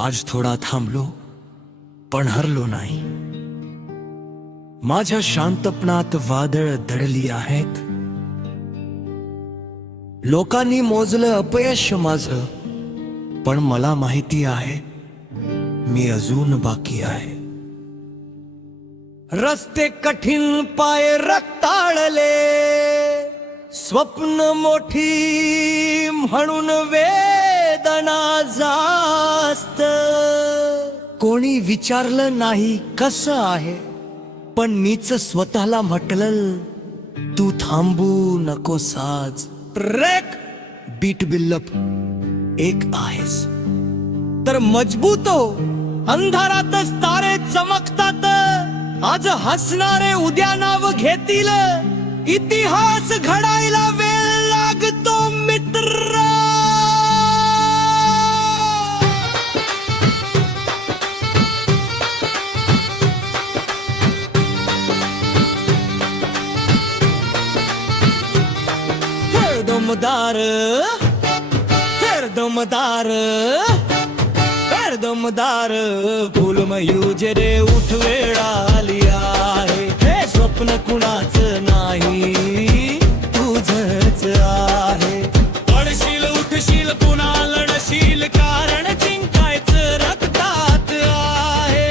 आज थोडा थांबलो पण हरलो नाही. माझ्या शांतपणात वादळ दडली आहेत. लोकांनी मोजलं अपयश माझं, पण मला माहिती आहे मी अजून बाकी आहे. रस्ते कठीण, पाय रक्ताळले, स्वप्न मोठी म्हणून वेदना जास्त. कोणी विचारलं नाही कसं आहे, पण मीच स्वतःला म्हटलं तू थांबू नको साज. ट्रॅक बीट बिल्लप एक आहेस तर मजबूत हो. अंधारातच तारे चमकतात. आज हसणारे उद्या नाव घेतील. इतिहास घडायला वेळ लागतो मित्र. दमदार दमदार दमदार फुल मयूज रे, उठ वेळ आली आहे. हे स्वप्न कुणाच नाही तुझच आहे. पडशील उठशील पुन्हा लढशील, कारण जिंकायचं रक्तात आहे.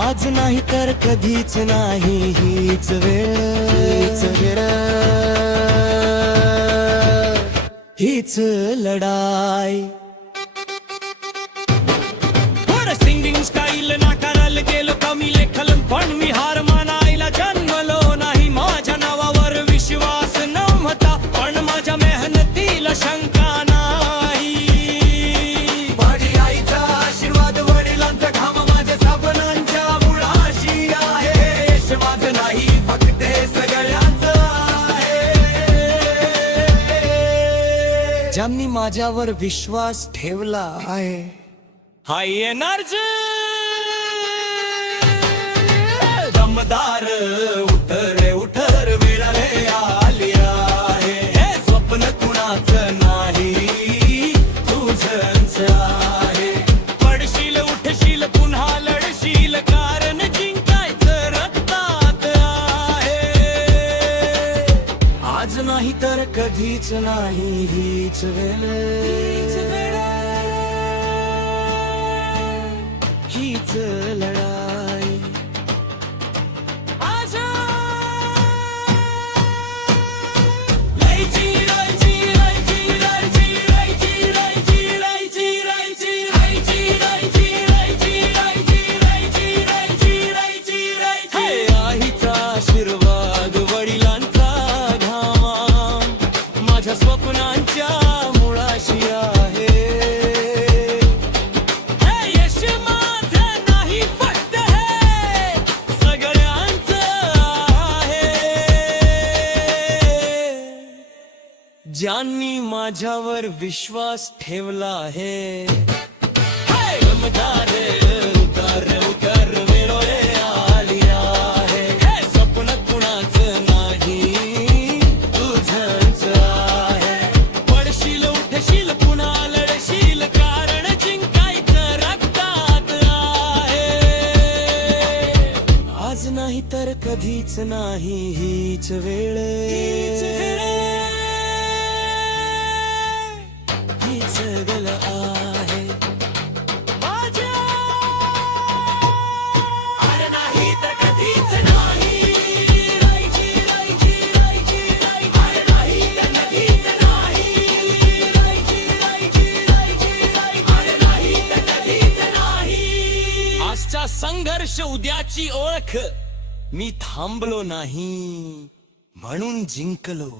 आज नाही तर कधीच नाही हीच वेळ, हीच लढाई. सिंगिंग स्टाईल नाकारायला गेलो कमी लेखल, पण मी हार मानायला जन्मलो नाही. माझ्या नावावर विश्वास नव्हता, पण माझ्या मेहनतीला शंका नाही. माझी आईचा आशीर्वाद, वडिलांचा घाम माझ्या साबणांच्या मुळाशी आहे. यश माझं नाही फक्त हे सगळ्यांचं आहे. ज्यांनी माझ्यावर विश्वास ठेवला आहे. हाय एनर्जी दमदार, उतर उठर वेळ रे आली आहे. हे स्वप्न कुणाचं नाही तुझंच आहे. पडशील उठशील पुन्हा लढशील, कारण जिंकायचं रक्तात आहे. आज नाही तर कधीच नाही हीच वेळ, हीच लढाई. आजा रायची रायची रायची रायची रायची रायची रायची रायची रायची रायची रायची रायची रायची रायची रायची रायची. आईचा आशीर्वाद, वडिलांचा घामा माझ्या स्वप्नांच्या मुळाशी आहे. ज्यांनी माझ्यावर विश्वास ठेवला आहे. दमदार उतर उतर वेळ आली आहे. हे स्वप्न कुणाचं नाही तुझंच आहे. पडशील उठशील पुन्हा लढशील, कारण जिंकायचं रक्तात आहे. आज नाही तर कधीच नाही हीच वेळ, सगळ आहे. अरे नाही तर कधीच नाही. रायची रायची रायची रायची. अरे नाही तर कधीच नाही. रायची रायची रायची रायची. अरे नाही तर कधीच नाही. आजचा संघर्ष उद्याची ओळख. मी थांबलो नाही म्हणून जिंकलो.